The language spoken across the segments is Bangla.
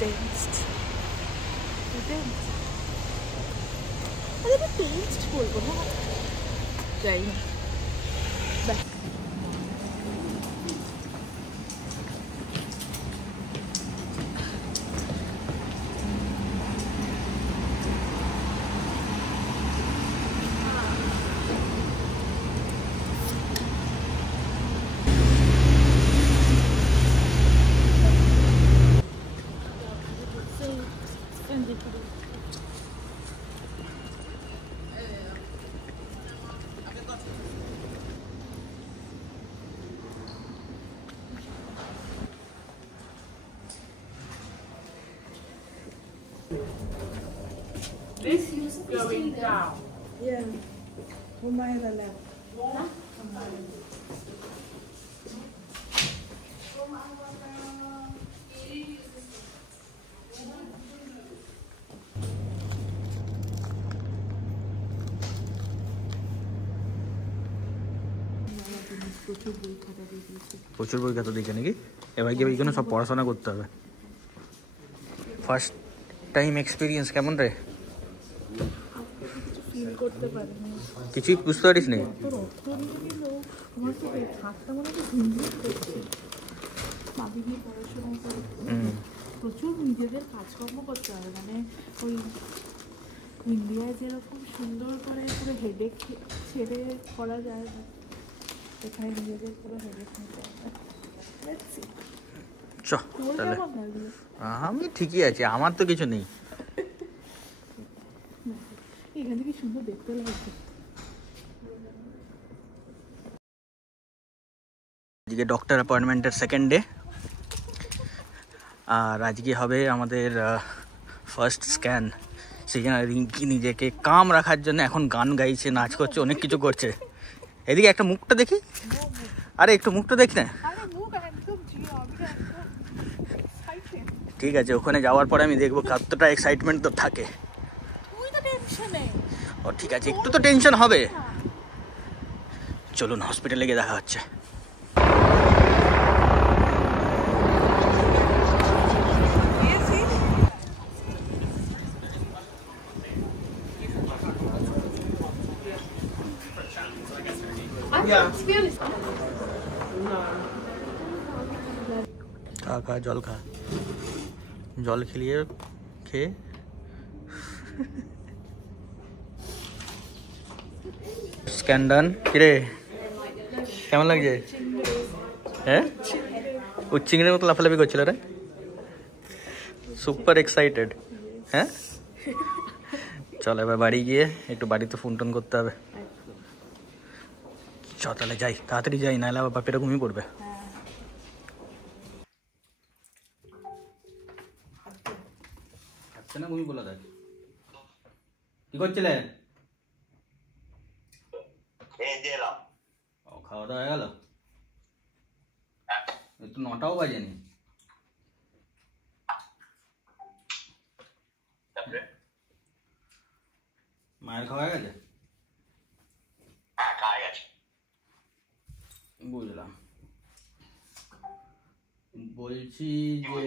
টেন্সড আমি টেন্সড বলবো না, যাই না। This is going down. Yeah. Umay na lang. প্রচুর বই খাতা দেখে নাকি? এবার গিয়ে এইখানে সব পড়াশোনা করতে হবে। ফার্স্ট টাইম এক্সপিরিয়েন্স কেমন রে? ফিল করতে পারিনি, কিছুই বুঝতে পারিস নি? আমার তো হাতটা মনে হয় ঝিমঝিম করছে। ভাবি গিয়ে পড়াশোনা করে প্রচুর নিজেদের কাজকর্ম করতে হবে, মানে ওই ইন্ডিয়ায় যেরকম সুন্দর করে পুরো হেডেক ছেড়ে করা যায় না, এখানে নিজেদের পুরো হেডেক নিতে হবে। চ তাহলে আমি ঠিকই আছি, আমার তো কিছু নেই। এখান থেকে সুন্দর দেখতে লাগছে। আজকে ডক্টর অ্যাপয়েন্টমেন্টের সেকেন্ড ডে, আর আজকে হবে আমাদের ফার্স্ট স্ক্যান। সেই জন্য রিঙ্কি নিজেকে কাম রাখার জন্য এখন গান গাইছে, নাচ করছে, অনেক কিছু করছে। এদিকে একটা মুখটা দেখি, আরে একটু মুখটা দেখ না। ঠিক আছে, ওখানে যাওয়ার পরে আমি দেখবো কতটা এক্সাইটমেন্ট তো থাকে। ও ঠিক আছে, একটু তো টেনশন হবে। চলুন হসপিটালে গিয়ে দেখা হচ্ছে। খা জল খা, জল খেলিয়ে খেয়ে স্ক্যান ডান। কিরে কেমন লাগছে? হ্যাঁ চিংড়ির মতো লাফালাফি করছিল রে, সুপার এক্সাইটেড। হ্যাঁ চল এবার বাড়ি গিয়ে একটু বাড়িতে ফোন টোন করতে হবে। চ তাহলে যাই, তাড়াতাড়ি যাই, নাহলে আবার বাপেরা ঘুমিয়ে পড়বে। আচ্ছা না ঘুমিয়ে বলা দেখ, কি করছিলে? খাওয়া দাওয়া হয়ে গেল? একটু 9টাও বাজেনি। মায়ের খাওয়া হয়ে গেছে? বুঝলাম। বলছি যে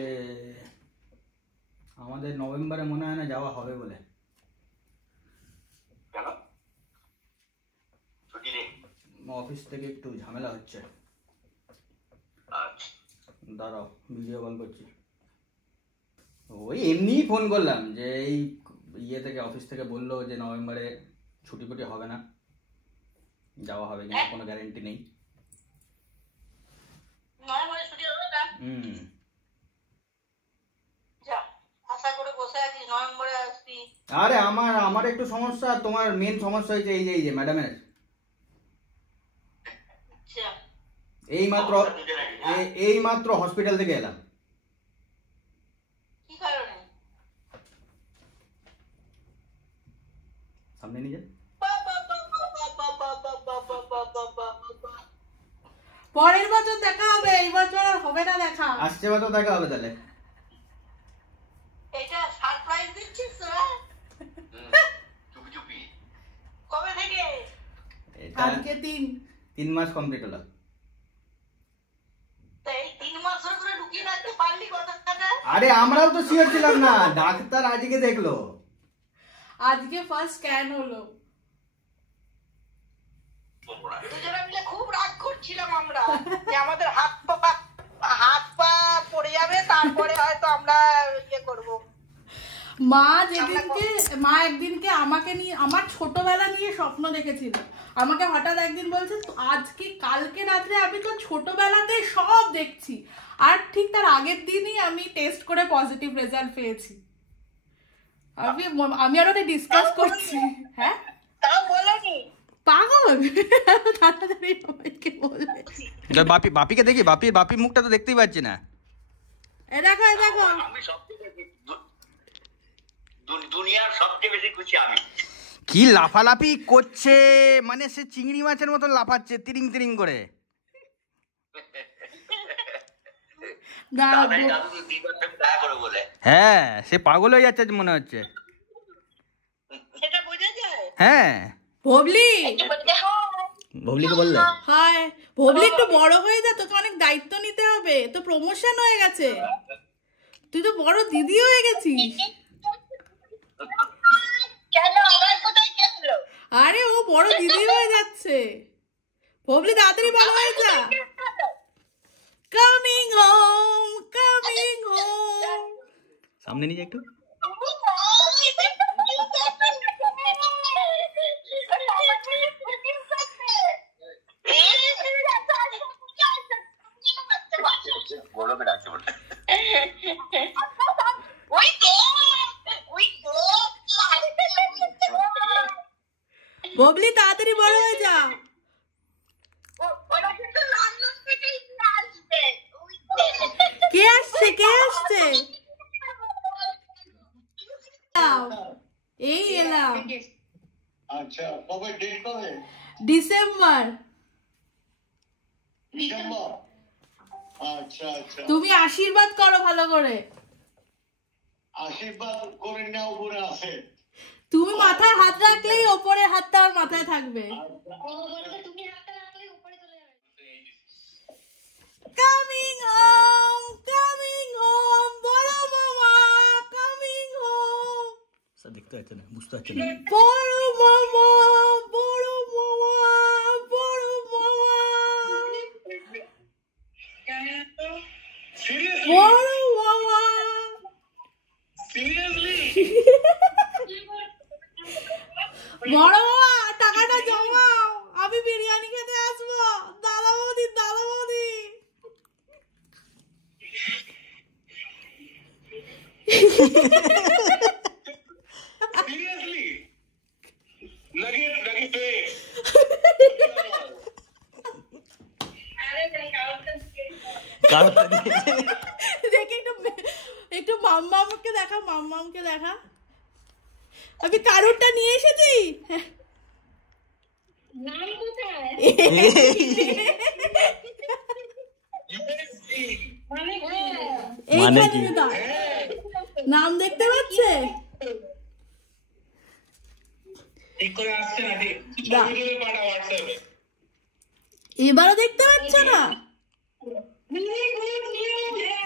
আমাদের নভেম্বরে মনে হয় না যাওয়া হবে বলে। অফিস থেকে একটু ঝামেলা হচ্ছে। দাঁড়াও ভিডিও কল করছি। ওই এমনিই ফোন করলাম যে এই ইয়ে থেকে অফিস থেকে বললো যে নভেম্বরে ছুটি ফুটি হবে না, যাওয়া হবে কিনা কোনো গ্যারেন্টি নেই। আরে আমার একটু সমস্যা, তোমার মেন সমস্যা হয়েছে এই যে ম্যাডামের এই মাত্র হসপিটাল থেকে এলাম। কি কারণে? সামনে নিয়ে যা। পরের বছর দেখা হবে, এই বছর আর হবে না দেখা। আসছে বছর দেখা হবে তাহলে। এটা সারপ্রাইজ দিচ্ছিস তোরা? চুপি চুপি। কবে থেকে? আজকে 3 মাস কমপ্লিট হলো। তাই 3 মাস ধরে আরে আমরাও তো শিওর ছিলাম না, ডাক্তার আজকে দেখলো, আজকে ফার্স্ট স্ক্যান হলো। দুজনে মিলে খুব রাগ করছিলাম আমরা যে আমাদের হাত পা পড়ে যাবে, তারপরে হয়তো আমরা ইয়ে করবো। মা একদিনকে আমাকে নিয়ে, আমার ছোটবেলা নিয়ে স্বপ্ন দেখেছিল। আমাকে হঠাৎ একদিন বলছে আজকে কালকে রাত্রে আমি তো ছোটবেলাতে সব দেখছি, আর ঠিক তার আগের দিনই আমি টেস্ট করে পজিটিভ রেজাল্ট পেয়েছি। আমি আর ওটা ডিসকাস করছি। হ্যাঁ তাও বলোনি? পাগল তাড়াতাড়ি সবাইকে বলে। বাপিকে দেখি, বাপির মুখটা তো দেখতেই পাচ্ছি না। এ দেখো আমি সবচেয়ে দুনিয়ার সবচেয়ে বেশি খুশি আমি। কি লাফালাফি করছে, মানে সে চিংড়ি মাছের মতন লাফাচ্ছে তিরিং তিরিং করে। হ্যাঁ সে পাগল হয়ে যাচ্ছে মনে হচ্ছে। সেটা বোঝা যায়। হ্যাঁ ভবলিকে বললে হাই ভবলি, একটু বড় হয়ে যা, তোকে অনেক দায়িত্ব নিতে হবে, তো প্রমোশন হয়ে গেছে, তুই তো বড় দিদি হয়ে গেছিস। কেন আমার কোথায় গেছিল? আরে ও বড় দিদি হয়ে যাচ্ছে। ভবলি তাড়াতাড়ি বড় হয়ে যা। Coming home, coming home. সামনে নিয়ে একটু। ববলি তাড়াতাড়ি বড় হয়ে যা। কে আসছে এই এলাম। আচ্ছা কবে ডেট কবে? ডিসেম্বর। আচ্ছা আচ্ছা তুমি আশীর্বাদ করো ভালো করে। আশীর্বাদ করে না উপরে আছে। তুমি মাথায় হাত রাখলেই ওপরে হাতটা আর মাথায় থাকবে। কামিং হোম, কামিং হোম, বড় মামা কামিং হোম। স্যার দেখতে পাচ্ছেন না, বুঝতে পারছেন না। বড় মামা, বড় মামা, বড় মামা, বড় মামা। বড় মামা টাকাটা জমাও, আমি বিরিয়ানি খেতে আসবো। দাদা বৌদি, দাদা বৌদি। সিরিয়াসলি লগে ফেস দেখে একটু মাম্মামকে দেখা, মাম্মামকে দেখা। আমি কারুরটা নিয়ে এসেছি। নাম কোথায়? এইখানে দাও। নাম দেখতে পাচ্ছে? ঠিক করে আসছে না ঠিক? দাও। ছবি পাঠা হোয়াটসঅ্যাপে। এবারও দেখতে পাচ্ছ না?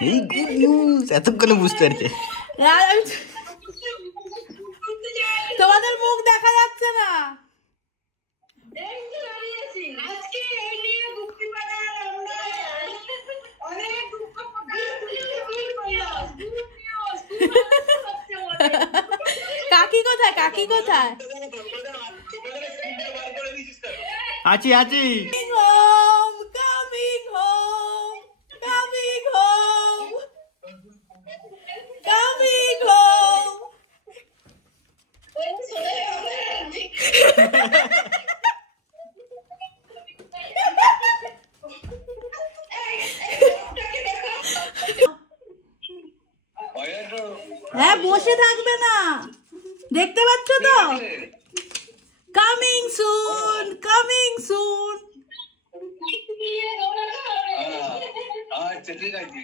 এই গুড নিউজ, এতক্ষণে বুঝতে পারছে। তোমাদের মুখ দেখা যাচ্ছে না। কাকি কোথায়, কাকি কোথায়? আছি আছি। Coming home, coming home, coming home. হ্যাঁ বসে থাকবে না, দেখতে পাচ্ছ তো? Coming soon, coming soon. আচ্ছা ঠিক আছে,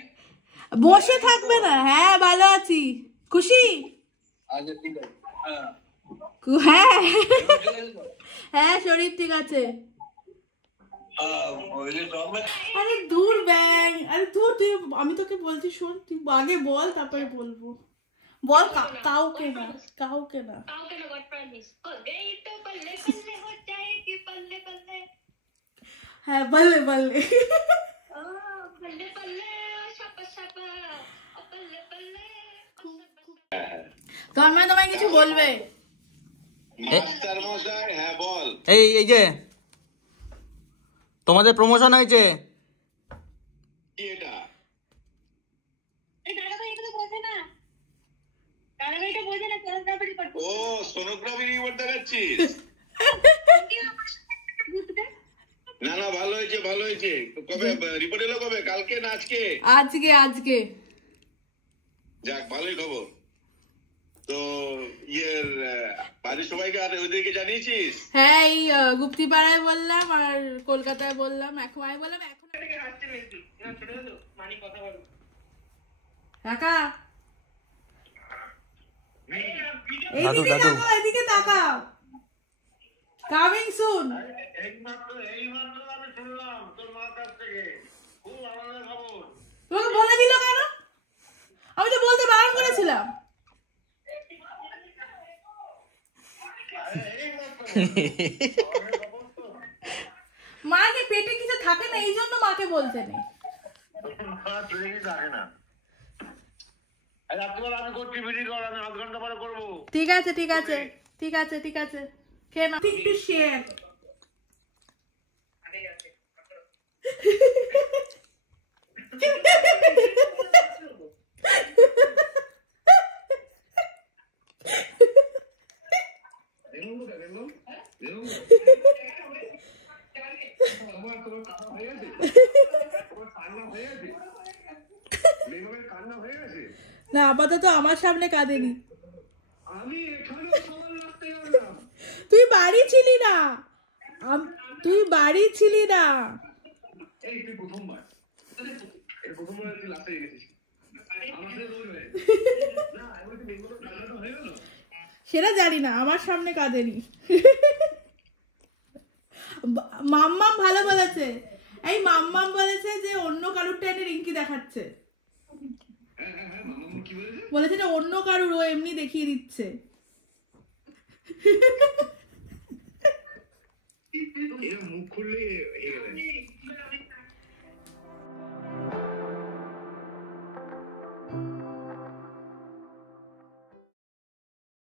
বসে থাকবে না। হ্যাঁ ভালো আছি, খুশি? আচ্ছা ঠিক আছে। হ্যাঁ হ্যাঁ শরীর ঠিক আছে। আরে দূর ব্যাং, আরে আরে তুই আমি তোকে বলছি শোন, তুই আগে বল তারপরে বলবো। বল কাউকে না, কাউকে না। হ্যাঁ বললে বললে। তোমার মা তোমায় কিছু বলবে। মাস্টার মশাই, হ্যাঁ বল। এই যে তোমাদের প্রমোশন হয়েছে। কি এটা? ও সোনোগ্রাফি রিপোর্ট দেখাচ্ছিস? না না, ভালো হয়েছে ভালো হয়েছে। কবে রিপোর্ট এলো? কবে? কালকে না আজকে? আজকে আজকে। যাক, ভালোই খবর। তো ইয়ের বাড়ির সবাইকে আর ওদেরকে জানিয়েছিস? হ্যাঁ, এই গুপ্তিপাড়ায় বললাম আর কলকাতায় বললাম, এখন আমি বললাম এখন কাকা এইদিকে তাকাও, এদিকে তাকাও, কামিং সুন। এইমাত্র আমি শুনলাম তোর মার কাছ থেকে, খুব আনন্দের খবর। তোমাকে বলে দিল কেন? আমি তো বলতে বারণ করেছিলাম। মাকে পেটে কিছু থাকে না, এই জন্য মাকে বলতে নেই। থাকে না। আমি করছি ভিডিও কল, আমি আধ ঘন্টা পরে করবো। ঠিক আছে ঠিক আছে ঠিক আছে ঠিক আছে। খেয়ে নাও। একটু শেয়ার। না আপাতত আমার সামনে কাঁদেনি। তুই বাড়ি ছিলি না, তুই বাড়ি ছিলি না। সেটা জানি না, আমার সামনে কাঁদেনি। মাম্মাম ভালো বলেছে, এই মাম্মাম বলেছে যে অন্য কারুরটা এনে রিঙ্কি দেখাচ্ছে। বলেছে যে অন্য কারুর, ও এমনি দেখিয়ে দিচ্ছে। মুখ খুললে